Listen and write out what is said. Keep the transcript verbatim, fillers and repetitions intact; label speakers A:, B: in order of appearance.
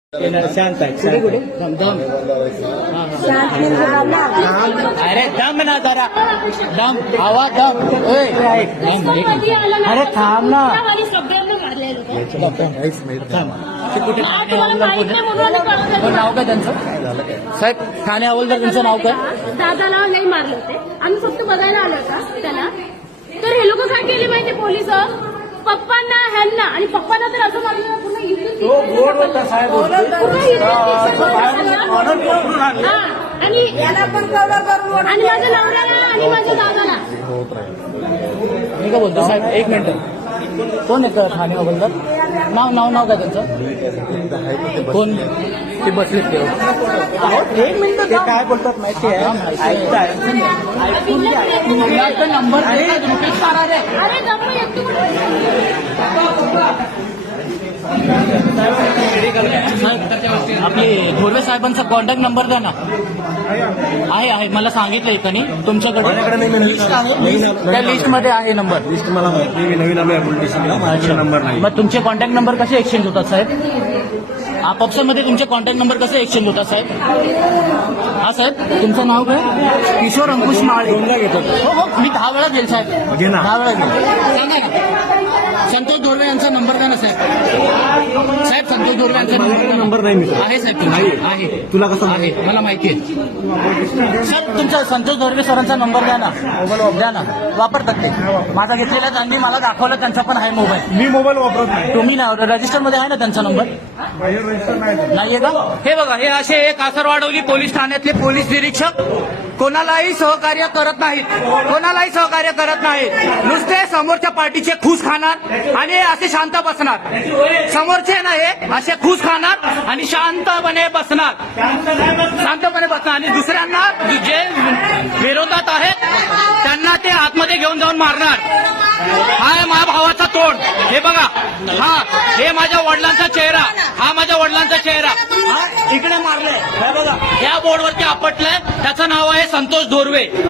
A: शांत आहे शांत आहे. दम दम अरे दम ना जरा दम आवाज दम ओय दम अरे थांब ना नाव काय त्यांचं साहेब ठाणे हवालदार त्यांचं नाव काय
B: दादाला नाही मारले होते आम्ही फक्त बघायला आलो होता त्याला तर हे लोक काय केले माहिती पोलीस पप्पांना ह्यांना आणि पप्पांना तर असं मारलं पूर्ण आणि आणि माझ्या नवऱ्याला आणि माझ्या दादाला
A: मी काय बोलतो साहेब एक मिनिट कोण येतं ठाणे हवालदार नाव नाव नाव काय त्यांचं कोण ते बसलेत ते एक मिनिट ते काय बोलतात माहिती आहे नंबर
B: अरे गप्प एकटू
A: आपले धोरवे साहेबांचा कॉन्टॅक्ट नंबर द्या ना आहे आहे मला सांगितलं एकानी तुमच्याकडे लिस्ट आहे त्या लिस्ट मध्ये आहे नंबर
C: लिस्ट मला माहिती मी नवीन आलो ऍप्लिकेशनला नंबर नाही
A: मग तुमचे कॉन्टॅक्ट नंबर कसे एक्सचेंज होतात साहेब आपापसामध्ये तुमचे कॉन्टॅक्ट नंबर कसे एक्सचेंज होतात साहेब हा साहेब तुमचं नाव काय किशोर अंकुश माळे
C: घेतो
A: हो हो मी दहा वेळा गेल साहेब
C: घे ना.
A: दहा वेळा गेल सांगा ना संतोष धोरवे यांचा नंबर द्या ना साहेब साहेब संतोष धोरवे यांचा नंबर
C: नंबर नाही मी
A: आहे साहेब तुमचा आहे
C: तुला कसं
A: आहे मला माहिती आहे सर तुमचा संतोष धोरवे सरांचा नंबर द्या ना मोबाईल द्या ना वापरतात ते माझा घेतलेला त्यांनी मला दाखवलं त्यांचा पण आहे मोबाईल
C: मी मोबाईल वापरत नाही
A: तुम्ही ना रजिस्टर मध्ये आहे ना त्यांचा नंबर
C: रजिस्टर नाही
A: नाहीये का हे बघा हे असे कासरवाडवली पोलीस ठाण्यातले पोलीस निरीक्षक कोणालाही सहकार्य करत नाहीत कोणालाही सहकार्य करत नाहीत नुसते समोरच्या पार्टीचे खूस खाणार आणि असे शांत बसणार समोरचे ना हे असे खूस खाणार आणि शांतपणे बसणार शांतपणे बसणार आणि दुसऱ्यांना जे विरोधात आहेत त्यांना ते आतमध्ये घेऊन जाऊन मारणार हा आहे माझ्या भावाचा तोंड हे बघा हा हे माझ्या वडिलांचा चेहरा हा माझ्या वडिलांचा चेहरा हा इकडे मारले हे बघा या बोर्डवरती आपटलंय त्याचं नाव आहे संतोष धोरवे.